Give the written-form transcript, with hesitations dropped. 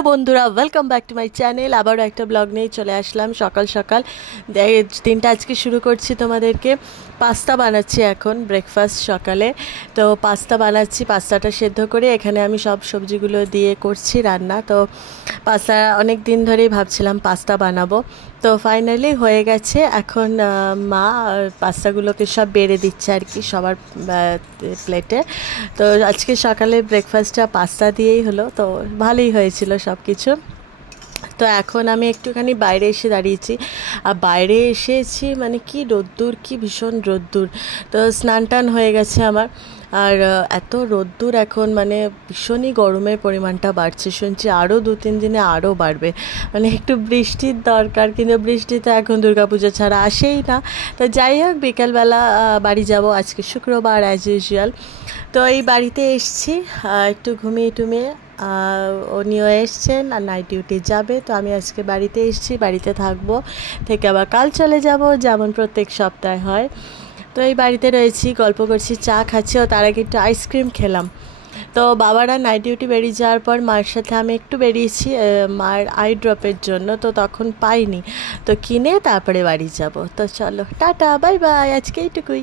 Hello বন্ধুরা, welcome back to my channel. আবারও একটা ব্লগ নিয়ে চলে আসলাম সকাল সকাল। দিনটা আজকে শুরু করছি তোমাদেরকে। পাস্তা বানাচ্ছি এখন ব্রেকফাস্ট সকালে। তো পাস্তা বানাচ্ছি, পাস্তাটা সেদ্ধ করে এখানে আমি সব সবজিগুলো দিয়ে করছি রান্না। তো পাস্তা অনেক দিন ধরেই ভাবছিলাম পাস্তা বানাবো, তো ফাইনালি হয়ে গেছে। এখন মা পাস্তাগুলোকে সব বেড়ে দিচ্ছে আর কি সবার প্লেটে। তো আজকে সকালে ব্রেকফাস্টটা পাস্তা দিয়েই হলো, তো ভালোই হয়েছিল সব কিছু। তো এখন আমি একটুখানি বাইরে এসে দাঁড়িয়েছি, আর বাইরে এসেছি মানে কি রোদ্দুর, কি ভীষণ রোদ্দুর। তো স্নান টান হয়ে গেছে আমার, আর এত রোদ্দুর এখন, মানে ভীষণই গরমের পরিমাণটা বাড়ছে। শুনছি আরও 2-3 দিনে আরও বাড়বে, মানে একটু বৃষ্টির দরকার, কিন্তু বৃষ্টি তো এখন দুর্গাপুজো ছাড়া আসেই না। তো যাই হোক, বিকেলবেলা বাড়ি যাব, আজকে শুক্রবার অ্যাজ ইউজুয়াল। তো এই বাড়িতে এসছি একটু ঘুমিয়ে টুমিয়ে। উনিও এসছেন আর নাইট ডিউটি যাবে, তো আমি আজকে বাড়িতে এসেছি, বাড়িতে থাকবো, থেকে আবার কাল চলে যাব যেমন প্রত্যেক সপ্তাহে হয়। তো এই বাড়িতে রয়েছি, গল্প করছি, চা খাচ্ছি, ও তার আগে একটু আইসক্রিম খেলাম। তো বাবারা নাইট ডিউটি বেরিয়ে যাওয়ার পর মায়ের সাথে আমি একটু বেরিয়েছি মায়ের আই ড্রপের জন্য, তো তখন পাইনি, তো কিনে তারপরে বাড়ি যাব। তো চলো টাটা বাই বাই, আজকে এইটুকুই।